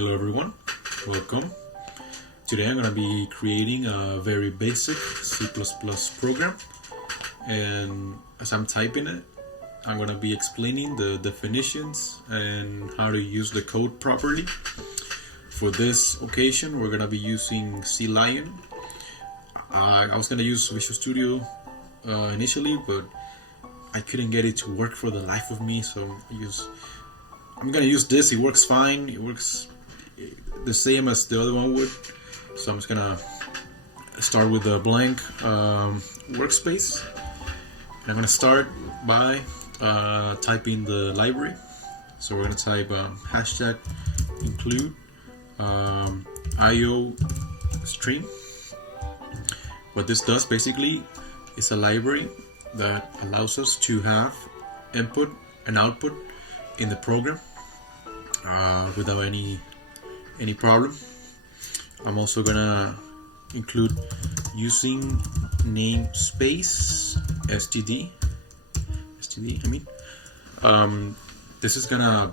Hello everyone, welcome. Today I'm going to be creating a very basic C++ program, and as I'm typing it, I'm going to be explaining the definitions and how to use the code properly. For this occasion, we're going to be using CLion. I was going to use Visual Studio initially, but I couldn't get it to work for the life of me, so I'm going to use this. It works fine. It works the same as the other one would. So I'm just gonna start with a blank workspace. And I'm gonna start by typing the library. So we're gonna type hashtag include IO stream. What this does basically is a library that allows us to have input and output in the program without any problem. I'm also gonna include using namespace std. This is gonna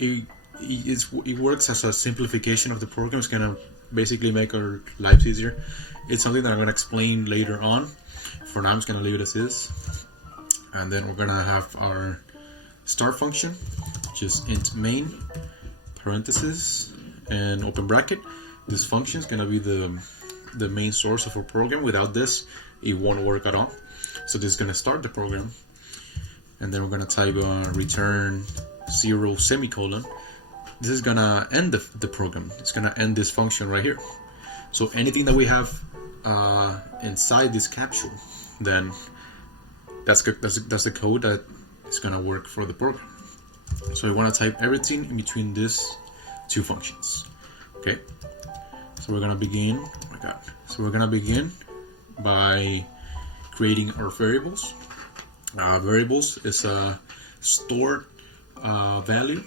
it works as a simplification of the program. It's gonna basically make our lives easier. It's something that I'm gonna explain later on. For now, I'm just gonna leave it as is, and then we're gonna have our start function, which is int main parentheses and open bracket. This function is going to be the main source of our program. Without this, it won't work at all. So this is going to start the program, and then we're going to type return 0 semicolon. This is going to end the program. It's going to end this function right here. So anything that we have inside this capsule, then that's the code that is going to work for the program. So we want to type everything in between these two functions. Okay, so we're gonna begin. Oh my god! So we're gonna begin by creating our variables. Variables is a stored value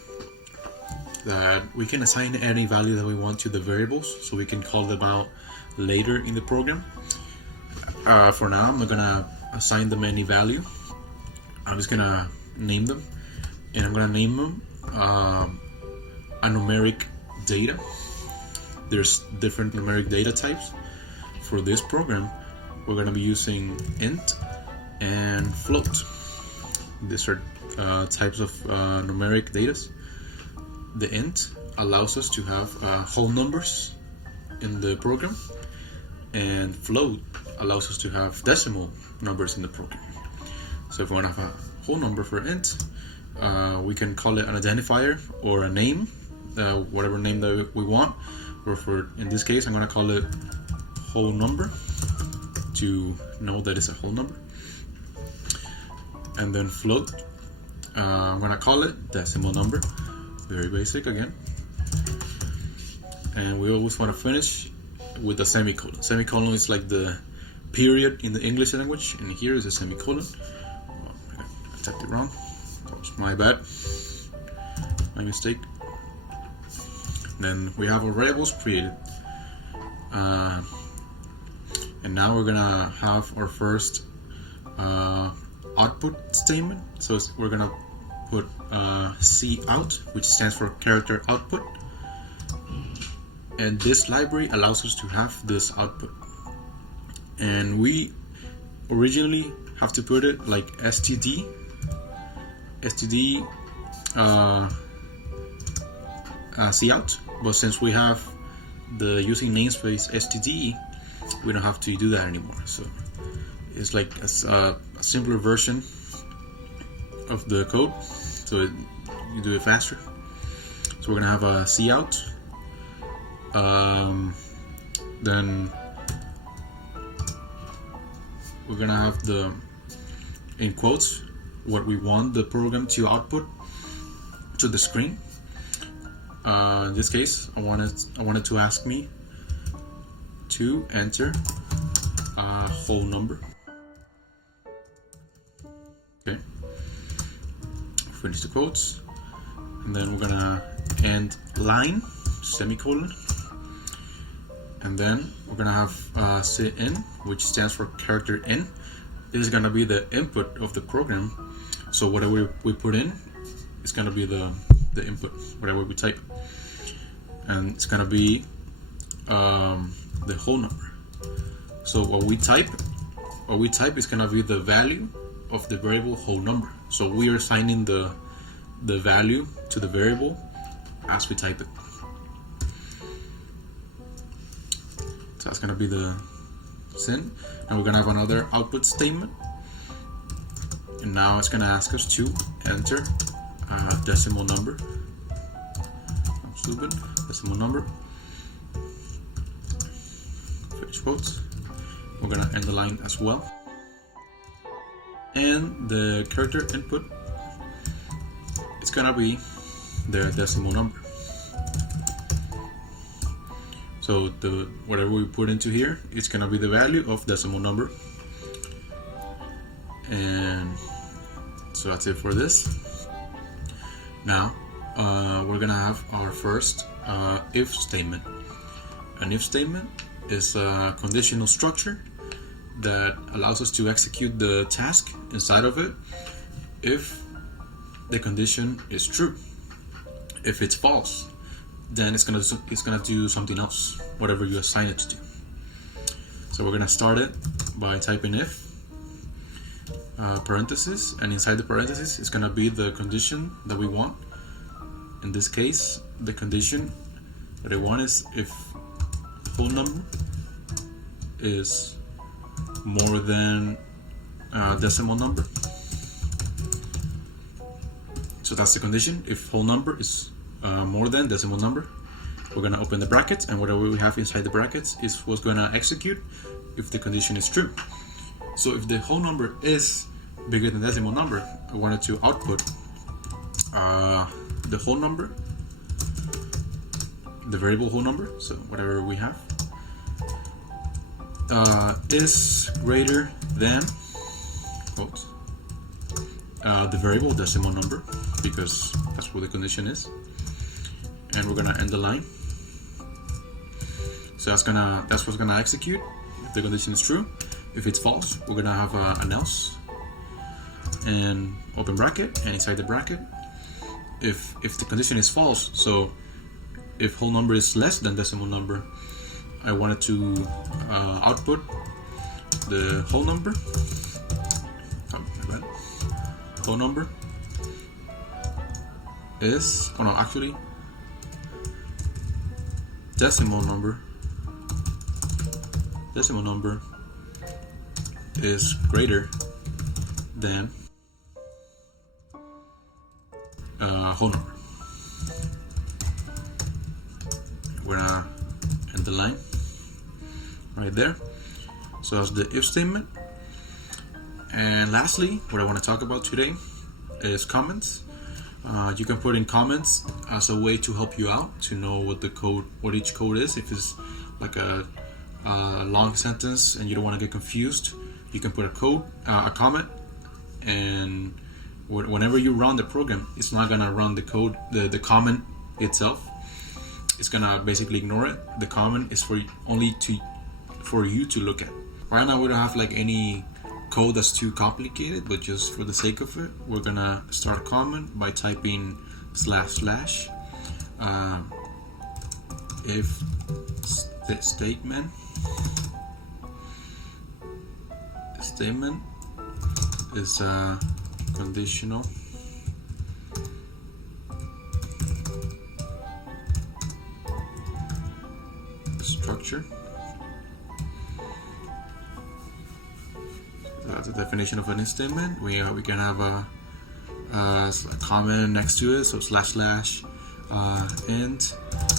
that we can assign any value that we want to the variables, so we can call them out later in the program. For now, I'm not gonna assign them any value. I'm just gonna name them. And I'm gonna name them a numeric data. There's different numeric data types. For this program, we're gonna be using int and float. These are types of numeric data. The int allows us to have whole numbers in the program, and float allows us to have decimal numbers in the program. So if we want to have a whole number for int, we can call it an identifier or a name, whatever name that we want. Or in this case, I'm going to call it whole number to know that it's a whole number. And then float, I'm going to call it decimal number. Very basic again. And we always want to finish with a semicolon. Semicolon is like the period in the English language, and here is a semicolon. Oh, I typed it wrong. My bad, my mistake. Then we have our variables created, and now we're gonna have our first output statement. So we're gonna put C out, which stands for character output, and this library allows us to have this output. And we originally have to put it like std cout, but since we have the using namespace std, we don't have to do that anymore. So it's like a simpler version of the code, so you do it faster. So we're gonna have a cout, then we're gonna have the, in quotes, what we want the program to output to the screen. In this case, I wanted to ask me to enter a whole number. Okay, finish the quotes, and then we're gonna end line semicolon, and then we're gonna have cin, which stands for character in. This is gonna be the input of the program. So whatever we put in is gonna be the the input, whatever we type, and it's gonna be the whole number. So what we type is gonna be the value of the variable whole number. So we are assigning the value to the variable as we type it. So that's gonna be the sin, and we're gonna have another output statement. And now it's gonna ask us to enter a decimal number. I'm stupid. Decimal number. Finish quotes. We're gonna end the line as well. And the character input, it's gonna be the decimal number. So whatever we put into here, it's gonna be the value of decimal number. And so that's it for this. Now we're gonna have our first if statement. An if statement is a conditional structure that allows us to execute the task inside of it if the condition is true. If it's false, then it's gonna do something else, whatever you assign it to do. So we're gonna start it by typing if parentheses, and inside the parentheses is gonna be the condition that we want. In this case, the condition that I want is if whole number is more than decimal number. So that's the condition. If whole number is more than decimal number, we're gonna open the brackets, and whatever we have inside the brackets is what's gonna execute if the condition is true. So if the whole number is bigger than decimal number, I wanted to output the whole number, the variable whole number, so whatever we have, is greater than quote, the variable decimal number, because that's what the condition is. And we're gonna end the line. So that's what's gonna execute if the condition is true. If it's false, we're gonna have an else and open bracket, and inside the bracket, if the condition is false, so if whole number is less than decimal number, I wanted to output the whole number. Whole number is decimal number is greater than whole number. We're gonna end the line right there. So that's the if statement. And lastly, what I want to talk about today is comments. You can put in comments as a way to help you out to know what each code is. If it's like a long sentence and you don't want to get confused, you can put a comment, and whenever you run the program, it's not gonna run the code, the comment itself. It's gonna basically ignore it. The comment is for you to look at. Right now we don't have like any code that's too complicated, but just for the sake of it, we're gonna start a comment by typing // if the statement is a conditional structure. That's the definition of an if statement. We can have a comment next to it, so // int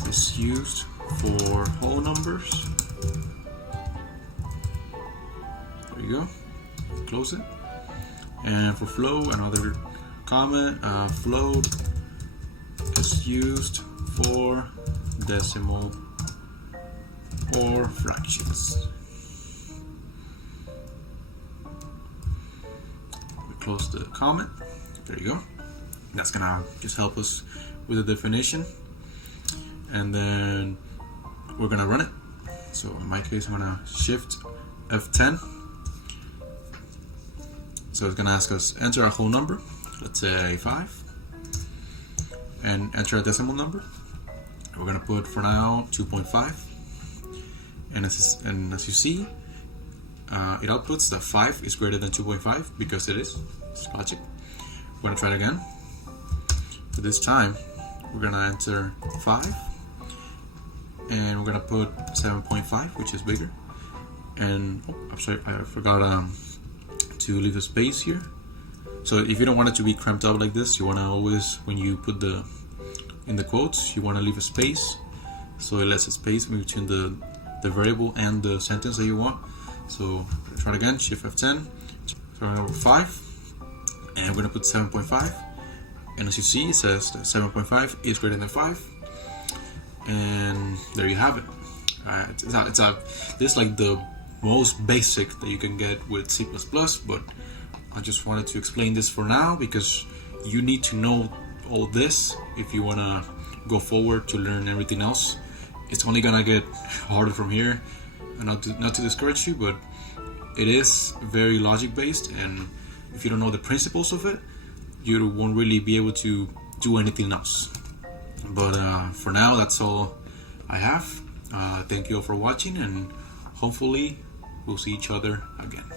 is used for whole numbers. There you go. Close it. And for flow, another comment, float is used for decimal or fractions. We close the comment. There you go. That's gonna just help us with the definition, and then we're gonna run it. So in my case, I'm gonna shift F10. So it's gonna ask us enter a whole number, let's say 5, and enter a decimal number. We're gonna put for now 2.5, and as you see, it outputs that 5 is greater than 2.5 because it is. It's logic. We're gonna try it again. For this time, we're gonna enter 5, and we're gonna put 7.5, which is bigger. And I'm sorry, I forgot to leave a space here. So if you don't want it to be cramped up like this, you wanna always, when you put in the quotes, you wanna leave a space, so it lets a space between the variable and the sentence that you want. So try it again, Shift F10, try number 5, and we're gonna put 7.5, and as you see, it says that 7.5 is greater than 5, and there you have it. This is like the most basic that you can get with C++, but I just wanted to explain this for now because you need to know all of this if you wanna go forward to learn everything else. It's only gonna get harder from here, and not to discourage you, but it is very logic based, and if you don't know the principles of it, you won't really be able to do anything else. But for now, that's all I have. Thank you all for watching, and hopefully we'll see each other again.